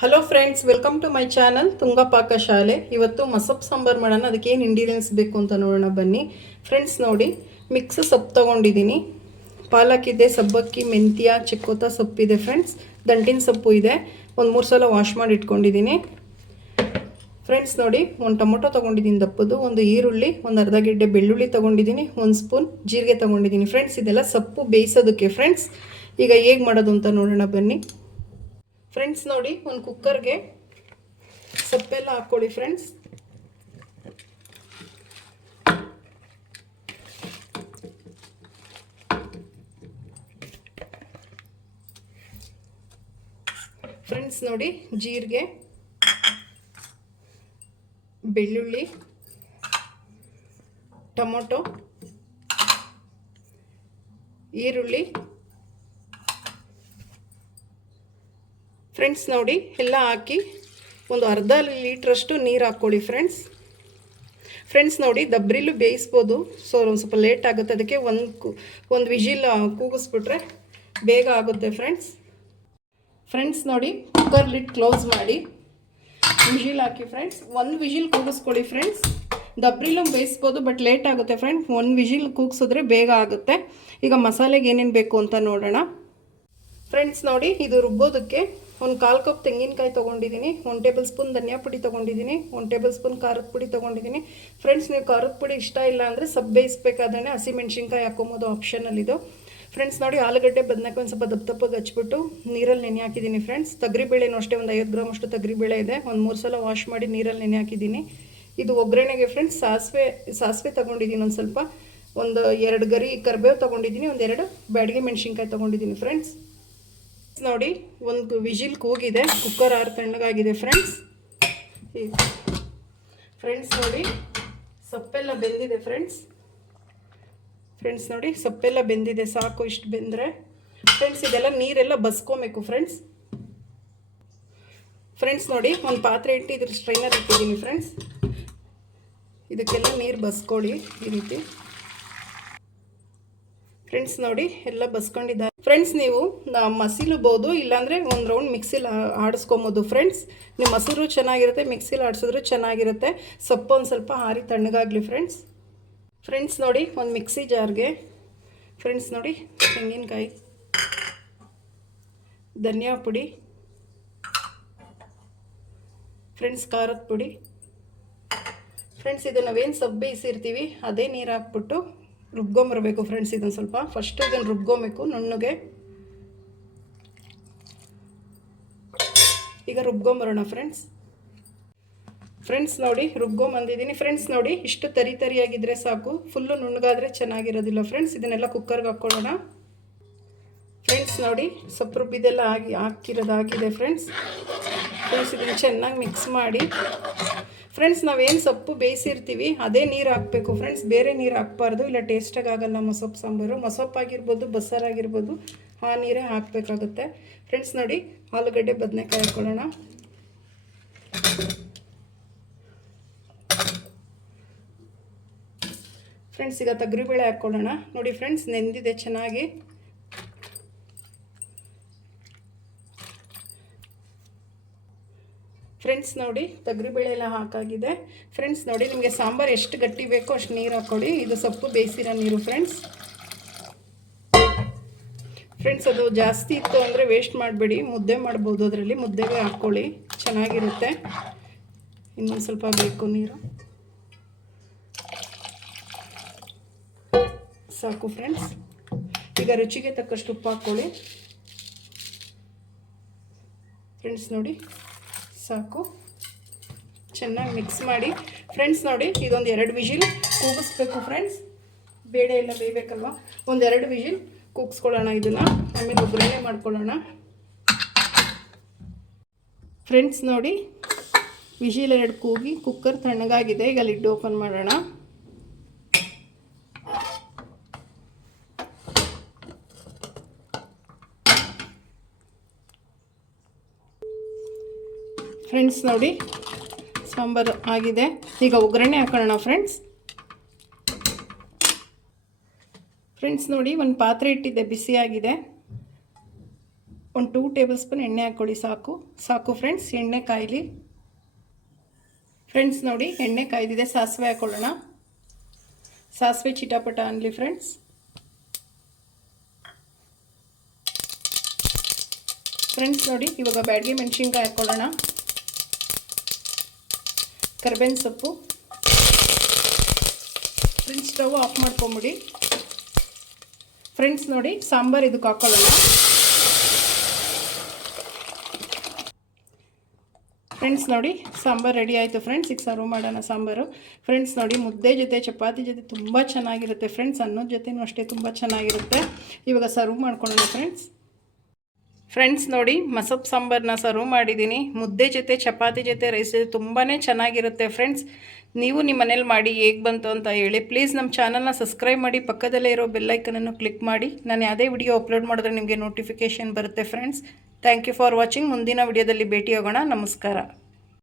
Hello friends welcome to my channel Tunga Paka Shaale ಇವತ್ತು ಮಸಪ್ ಸಾಂಬಾರು ಮಾಡೋಣ ಅದಕ್ಕೆ ಏನು ಬೇಕು ಅಂತ ನೋಡೋಣ ಬನ್ನಿ ಫ್ರೆಂಡ್ಸ್ ನೋಡಿ ಮಿಕ್ಸ್ ಸೊಪ್ಪು ತೊಗೊಂಡಿದ್ದೀನಿ ಪಾಲಕ್ ಇದೆ ಸಬ್ಬಕ್ಕಿ ಮೆಂತ್ಯ ಚಿಕ್ಕೋತ ಸೊಪ್ಪಿದೆ ಫ್ರೆಂಡ್ಸ್ ದಂಟಿನ ಸೊಪ್ಪು ಇದೆ ಒಂದು ಮೂರು ಸಲ ವಾಶ್ ಮಾಡಿ ಇಟ್ಕೊಂಡಿದ್ದೀನಿ ಫ್ರೆಂಡ್ಸ್ ನೋಡಿ ಒಂದು ಟೊಮೊಟೊ ತೊಗೊಂಡಿದ್ದೀನಿ ದಪ್ಪದು ಒಂದು ಈರುಳ್ಳಿ ಒಂದು ಅರ್ಧ ಗಿಡ್ಡೆ ಬೆಳ್ಳುಳ್ಳಿ ತೊಗೊಂಡಿದ್ದೀನಿ ಒಂದು ಸ್ಪೂನ್ ಜೀರಿಗೆ ತೊಗೊಂಡಿದ್ದೀನಿ ಫ್ರೆಂಡ್ಸ್ ಇದೆಲ್ಲ ಸೊಪ್ಪು ಬೇಯಿಸೋದಕ್ಕೆ ಫ್ರೆಂಡ್ಸ್ ಈಗ ಹೇಗೆ ಮಾಡೋದು ಅಂತ ನೋಡೋಣ ಬನ್ನಿ ಫ್ರೆಂಡ್ಸ್ ನೋಡಿ ಒಂದು ಕುಕ್ಕರ್ಗೆ ಸೊಪ್ಪೆಲ್ಲ ಹಾಕ್ಕೊಳ್ಳಿ ಫ್ರೆಂಡ್ಸ್ ಫ್ರೆಂಡ್ಸ್ ನೋಡಿ ಜೀರಿಗೆ ಬೆಳ್ಳುಳ್ಳಿ ಟೊಮೊಟೊ ಈರುಳ್ಳಿ ಫ್ರೆಂಡ್ಸ್ ನೋಡಿ, ಎಲ್ಲ ಹಾಕಿ ಒಂದು ಅರ್ಧ ಲೀಟ್ರಷ್ಟು ನೀರು ಹಾಕ್ಕೊಳ್ಳಿ ಫ್ರೆಂಡ್ಸ್ ಫ್ರೆಂಡ್ಸ್ ನೋಡಿ, ದಬ್ರಿಲು ಬೇಯಿಸ್ಬೋದು. ಸೊ ಒಂದು ಸ್ವಲ್ಪ ಲೇಟ್ ಆಗುತ್ತೆ. ಅದಕ್ಕೆ ಒಂದು ಒಂದು ವಿಜಿಲ್ ಕೂಗಿಸ್ಬಿಟ್ರೆ ಬೇಗ ಆಗುತ್ತೆ ಫ್ರೆಂಡ್ಸ್ ಫ್ರೆಂಡ್ಸ್ ನೋಡಿ ಕುಕ್ಕರ್ ಲಿಟ್ ಕ್ಲೋಸ್ ಮಾಡಿ ವಿಜಿಲ್ ಹಾಕಿ ಫ್ರೆಂಡ್ಸ್ ಒಂದು ವಿಜಿಲ್ ಕೂಗಿಸ್ಕೊಳ್ಳಿ ಫ್ರೆಂಡ್ಸ್ ದಬ್ರಿಲು ಬೇಯಿಸ್ಬೋದು ಬಟ್ ಲೇಟ್ ಆಗುತ್ತೆ ಫ್ರೆಂಡ್ಸ್ ಒಂದು ವಿಜಿಲ್ ಕೂಗಿಸಿದ್ರೆ ಬೇಗ ಆಗುತ್ತೆ. ಈಗ ಮಸಾಲೆಗೆ ಏನೇನು ಬೇಕು ಅಂತ ನೋಡೋಣ. ಫ್ರೆಂಡ್ಸ್ ನೋಡಿ, ಇದು ರುಬ್ಬೋದಕ್ಕೆ ಒಂದು ಕಾಲು ಕಪ್ ತೆಂಗಿನಕಾಯಿ ತೊಗೊಂಡಿದ್ದೀನಿ ಒನ್ ಟೇಬಲ್ ಸ್ಪೂನ್ ಧನಿಯಾ ಪುಡಿ ತೊಗೊಂಡಿದ್ದೀನಿ ಒನ್ ಟೇಬಲ್ ಸ್ಪೂನ್ ಖಾರದ ಪುಡಿ ತೊಗೊಂಡಿದ್ದೀನಿ. ಫ್ರೆಂಡ್ಸ್ ನೀವು ಖಾರದ ಪುಡಿ ಇಷ್ಟ ಇಲ್ಲ ಅಂದರೆ ಸಬ್ ಬೇಯಿಸ್ಬೇಕಾದ್ರೆ ಹಸಿಮೆಣ್ಸಿನ್ಕಾಯಿ ಹಾಕೊಂಬೋದು ಆಪ್ಷನಲ್ಲಿದು ಫ್ರೆಂಡ್ಸ್ ನೋಡಿ ಆಲೂಗಡ್ಡೆ, ಬದನೆಕಾಯಿ ಒಂದು ಸ್ವಲ್ಪ ದಪ್ಪ ದಪ್ಪಗೆ ಹಚ್ಬಿಟ್ಟು ನೀರಲ್ಲಿ ನೆನೆ ಹಾಕಿದ್ದೀನಿ ಫ್ರೆಂಡ್ಸ್ ತೊಗರಿಬೇಳೆನೂ ಅಷ್ಟೇ, ಒಂದು ಐವತ್ತು ಗ್ರಾಮ್ ಅಷ್ಟು ತೊಗರಿಬೇಳೆ ಇದೆ. ಒಂದು ಮೂರು ಸಲ ವಾಶ್ ಮಾಡಿ ನೀರಲ್ಲಿ ನೆನೆ ಹಾಕಿದ್ದೀನಿ. ಇದು ಒಗ್ಗರಣೆಗೆ ಫ್ರೆಂಡ್ಸ್ ಸಾಸಿವೆ ಸಾಸಿವೆ ತೊಗೊಂಡಿದ್ದೀನಿ ಒಂದು ಸ್ವಲ್ಪ. ಒಂದು ಎರಡು ಗರಿ ಕರಿಬೇವು ತೊಗೊಂಡಿದ್ದೀನಿ, ಒಂದು ಎರಡು ಬ್ಯಾಡಿಗೆ ಮೆಣಸಿನ್ಕಾಯಿ ತೊಗೊಂಡಿದ್ದೀನಿ ಫ್ರೆಂಡ್ಸ್ ನೋಡಿ, ಒಂದು ವಿಜಿಲ್ ಕೂಗಿದೆ ಕುಕ್ಕರ್ ಆರು ತಣ್ಣಗಾಗಿದೆ ಫ್ರೆಂಡ್ಸ್ ಫ್ರೆಂಡ್ಸ್ ನೋಡಿ, ಸೊಪ್ಪೆಲ್ಲ ಬೆಂದಿದೆ ಫ್ರೆಂಡ್ಸ್ ಫ್ರೆಂಡ್ಸ್ ನೋಡಿ, ಸೊಪ್ಪೆಲ್ಲ ಬೆಂದಿದೆ, ಸಾಕು ಇಷ್ಟು ಬೆಂದರೆ. ಫ್ರೆಂಡ್ಸ್ ಇದೆಲ್ಲ ನೀರೆಲ್ಲ ಬಸ್ಕೋಬೇಕು ಫ್ರೆಂಡ್ಸ್ ಫ್ರೆಂಡ್ಸ್ ನೋಡಿ, ಒಂದು ಪಾತ್ರೆ ಇಟ್ಟು ಇದ್ರ ಸ್ಟ್ರೈನರ್ ಇಟ್ಟಿದ್ದೀನಿ ಫ್ರೆಂಡ್ಸ್ ಇದಕ್ಕೆಲ್ಲ ನೀರು ಬಸ್ಕೊಳ್ಳಿ ಈ ರೀತಿ. ಫ್ರೆಂಡ್ಸ್ ನೋಡಿ, ಎಲ್ಲ ಬಸ್ಕೊಂಡಿದ್ದಾರೆ. ಫ್ರೆಂಡ್ಸ್ ನೀವು ಮಸಿಲುಬಹುದು ಇಲ್ಲಾಂದರೆ ಒಂದು ರೌಂಡ್ ಮಿಕ್ಸಿಲ್ ಆಡಿಸ್ಕೊಬೋದು ಫ್ರೆಂಡ್ಸ್ ನೀವು ಮೊಸರು ಚೆನ್ನಾಗಿರುತ್ತೆ ಮಿಕ್ಸಿಲ್ ಆಡಿಸಿದ್ರು ಚೆನ್ನಾಗಿರುತ್ತೆ. ಸೊಪ್ಪು ಒಂದು ಸ್ವಲ್ಪ ಹಾರಿ ತಣ್ಣಗಾಗಲಿ ಫ್ರೆಂಡ್ಸ್ ಫ್ರೆಂಡ್ಸ್ ನೋಡಿ, ಒಂದು ಮಿಕ್ಸಿ ಜಾರ್ಗೆ. ಫ್ರೆಂಡ್ಸ್ ನೋಡಿ, ತೆಂಗಿನಕಾಯಿ, ಧನಿಯಾ ಪುಡಿ ಫ್ರೆಂಡ್ಸ್ ಖಾರದ ಪುಡಿ. ಫ್ರೆಂಡ್ಸ್ ಇದು ನಾವೇನು ಸೊಪ್ಪು ಬೇಯಿಸಿರ್ತೀವಿ, ಅದೇ ನೀರು ಹಾಕ್ಬಿಟ್ಟು ರುಬ್ಕೊಂಬರ್ಬೇಕು ಫ್ರೆಂಡ್ಸ್ ಇದನ್ನು ಸ್ವಲ್ಪ. ಫಸ್ಟ್ ಇದನ್ನು ರುಬ್ಕೊಬೇಕು ನುಣ್ಣಗೆ. ಈಗ ರುಬ್ಕೊಂಬರೋಣ ಫ್ರೆಂಡ್ಸ್ ಫ್ರೆಂಡ್ಸ್ ನೋಡಿ, ರುಬ್ಕೊಂಬಂದಿದ್ದೀನಿ. ಫ್ರೆಂಡ್ಸ್ ನೋಡಿ, ಇಷ್ಟು ತರಿ ತರಿಯಾಗಿದ್ದರೆ ಸಾಕು. ಫುಲ್ಲು ನುಣ್ಣಗಾದರೆ ಚೆನ್ನಾಗಿರೋದಿಲ್ಲ ಫ್ರೆಂಡ್ಸ್ ಇದನ್ನೆಲ್ಲ ಕುಕ್ಕರ್ಗೆ ಹಾಕ್ಕೊಳ್ಳೋಣ ಫ್ರೆಂಡ್ಸ್ ನೋಡಿ, ಸೊಪ್ಪು ರುಬ್ಬಿದೆಲ್ಲ ಆಗಿ ಹಾಕಿರೋದಾಗಿದೆ ಫ್ರೆಂಡ್ಸ್ ಫ್ರೆಂಡ್ಸ್ ಇದನ್ನು ಚೆನ್ನಾಗಿ ಮಿಕ್ಸ್ ಮಾಡಿ. ಫ್ರೆಂಡ್ಸ್ ನಾವೇನು ಸೊಪ್ಪು ಬೇಯಿಸಿರ್ತೀವಿ, ಅದೇ ನೀರು ಹಾಕಬೇಕು. ಫ್ರೆಂಡ್ಸ್ ಬೇರೆ ನೀರು ಹಾಕ್ಬಾರ್ದು, ಇಲ್ಲ ಟೇಸ್ಟಾಗಿ ಆಗಲ್ಲ ಮೊಸಪ್ಪು ಸಾಂಬಾರು. ಮೊಸಪ್ಪು ಆಗಿರ್ಬೋದು ಬಸ್ಸಾರಾಗಿರ್ಬೋದು ಆ ನೀರೇ ಹಾಕಬೇಕಾಗುತ್ತೆ. ಫ್ರೆಂಡ್ಸ್ ನೋಡಿ, ಆಲೂಗಡ್ಡೆ ಬದನೆಕಾಯಿ ಹಾಕ್ಕೊಳ್ಳೋಣ ಫ್ರೆಂಡ್ಸ್ ಈಗ ತೊಗರಿಬೇಳೆ ಹಾಕ್ಕೊಳ್ಳೋಣ ನೋಡಿ ಫ್ರೆಂಡ್ಸ್ ನೆಂದಿದೆ ಚೆನ್ನಾಗಿ. ಫ್ರೆಂಡ್ಸ್ ನೋಡಿ ತೊಗರಿಬೇಳೆ ಎಲ್ಲ ಹಾಕಾಗಿದೆ. ಫ್ರೆಂಡ್ಸ್ ನೋಡಿ, ನಿಮಗೆ ಸಾಂಬಾರು ಎಷ್ಟು ಗಟ್ಟಿ ಬೇಕೋ ಅಷ್ಟು ನೀರು ಹಾಕ್ಕೊಳ್ಳಿ ಇದು ಸೊಪ್ಪು ಬೇಯಿಸಿರೋ ನೀರು ಫ್ರೆಂಡ್ಸ್ ಫ್ರೆಂಡ್ಸ್ ಅದು ಜಾಸ್ತಿ ಇತ್ತು ಅಂದರೆ ವೇಸ್ಟ್ ಮಾಡಬೇಡಿ. ಮುದ್ದೆ ಮಾಡ್ಬೋದು ಅದರಲ್ಲಿ. ಮುದ್ದೆಗೆ ಹಾಕ್ಕೊಳ್ಳಿ ಚೆನ್ನಾಗಿರುತ್ತೆ. ಇನ್ನೊಂದು ಸ್ವಲ್ಪ ಬೇಕು ನೀರು. ಸಾಕು ಫ್ರೆಂಡ್ಸ್ ಈಗ ರುಚಿಗೆ ತಕ್ಕಷ್ಟು ಉಪ್ಪು ಹಾಕ್ಕೊಳ್ಳಿ ಫ್ರೆಂಡ್ಸ್ ನೋಡಿ. ಸಾಕು. ಚೆನ್ನಾಗಿ ಮಿಕ್ಸ್ ಮಾಡಿ. ಫ್ರೆಂಡ್ಸ್ ನೋಡಿ, ಇದೊಂದು ಎರಡು ವಿಜಿಲ್ ಕೂಗಿಸ್ಬೇಕು ಫ್ರೆಂಡ್ಸ್ ಬೇಳೆ ಎಲ್ಲ ಬೇಯಬೇಕಲ್ವ? ಒಂದೆರಡು ವಿಜಿಲ್ ಕೂಗಿಸ್ಕೊಳ್ಳೋಣ ಇದನ್ನು. ಆಮೇಲೆ ಒಬ್ಬರೇ ಮಾಡ್ಕೊಳ್ಳೋಣ. ಫ್ರೆಂಡ್ಸ್ ನೋಡಿ, ವಿಜಿಲ್ ಎರಡು ಕೂಗಿ ಕುಕ್ಕರ್ ತಣ್ಣಗಾಗಿದೆ. ಈಗ ಲಿಡ್ ಓಪನ್ ಮಾಡೋಣ. ಫ್ರೆಂಡ್ಸ್ ನೋಡಿ. ಸಾಂಬಾರು ಆಗಿದೆ. ಈಗ ಒಗ್ಗರಣೆ ಹಾಕೋಣ ಫ್ರೆಂಡ್ಸ್ ಫ್ರೆಂಡ್ಸ್ ನೋಡಿ, ಒಂದು ಪಾತ್ರೆ ಇಟ್ಟಿದ್ದೆ ಬಿಸಿಯಾಗಿದೆ ಒಂದು ಟೂ ಟೇಬಲ್ ಸ್ಪೂನ್ ಎಣ್ಣೆ ಹಾಕ್ಕೊಳ್ಳಿ ಸಾಕು. ಸಾಕು ಫ್ರೆಂಡ್ಸ್ ಎಣ್ಣೆ ಕಾಯಲಿ. ಫ್ರೆಂಡ್ಸ್ ನೋಡಿ, ಎಣ್ಣೆ ಕಾಯ್ದಿದೆ, ಸಾಸಿವೆ ಹಾಕ್ಕೊಳ್ಳೋಣ ಸಾಸಿವೆ ಚಿಟಾಪಟ ಅನ್ನಲಿ ಫ್ರೆಂಡ್ಸ್ ಫ್ರೆಂಡ್ಸ್ ನೋಡಿ, ಇವಾಗ ಬ್ಯಾಡ್ಗೆ ಮೆಣಸಿನ್ಕಾಯಿ ಹಾಕ್ಕೊಳ್ಳೋಣ ಕರ್ಬೇವಿನ ಸೊಪ್ಪು. ಫ್ರೆಂಡ್ಸ್ ಸ್ಟವ್ ಆಫ್ ಮಾಡ್ಕೊಂಬಿಡಿ. ಫ್ರೆಂಡ್ಸ್ ನೋಡಿ, ಸಾಂಬಾರು ಇದಕ್ಕೆ ಹಾಕ್ಕೊಳ್ಳೋಣ ಫ್ರೆಂಡ್ಸ್ ನೋಡಿ, ಸಾಂಬಾರು ರೆಡಿ ಆಯಿತು ಫ್ರೆಂಡ್ಸ್ ಈಗ ಸರ್ವ್ ಮಾಡೋಣ ಸಾಂಬಾರು. ಫ್ರೆಂಡ್ಸ್ ನೋಡಿ, ಮುದ್ದೆ ಜೊತೆ, ಚಪಾತಿ ಜೊತೆ ತುಂಬ ಚೆನ್ನಾಗಿರುತ್ತೆ ಫ್ರೆಂಡ್ಸ್ ಅನ್ನೋದು ಜೊತೆನೂ ಅಷ್ಟೇ ತುಂಬ ಚೆನ್ನಾಗಿರುತ್ತೆ. ಇವಾಗ ಸರ್ವ್ ಮಾಡ್ಕೊಳ್ಳೋಣ ಫ್ರೆಂಡ್ಸ್ ಫ್ರೆಂಡ್ಸ್ ನೋಡಿ ಮಸಬ್ ಸಾಂಬಾರನ್ನ ಸರ್ವ್ ಮಾಡಿದ್ದೀನಿ. ಮುದ್ದೆ ಜೊತೆ, ಚಪಾತಿ ಜೊತೆ ರೈಸ್ ಜೊತೆ ತುಂಬಾ ಚೆನ್ನಾಗಿರುತ್ತೆ ಫ್ರೆಂಡ್ಸ್ ನೀವು ನಿಮ್ಮ ಮನೇಲಿ ಮಾಡಿ ಹೇಗೆ ಬಂತು ಅಂತ ಹೇಳಿ ಪ್ಲೀಸ್ ನಮ್ಮ ಚಾನಲ್ನ ಸಬ್ಸ್ಕ್ರೈಬ್ ಮಾಡಿ, ಪಕ್ಕದಲ್ಲೇ ಇರೋ ಬೆಲ್ಲೈಕನನ್ನು ಕ್ಲಿಕ್ ಮಾಡಿ. ನಾನು ಯಾವುದೇ ವಿಡಿಯೋ ಅಪ್ಲೋಡ್ ಮಾಡಿದ್ರೆ ನಿಮಗೆ ನೋಟಿಫಿಕೇಷನ್ ಬರುತ್ತೆ friends thank you for watching ಮುಂದಿನ ವಿಡಿಯೋದಲ್ಲಿ ಭೇಟಿ ಹೋಗೋಣ ನಮಸ್ಕಾರ.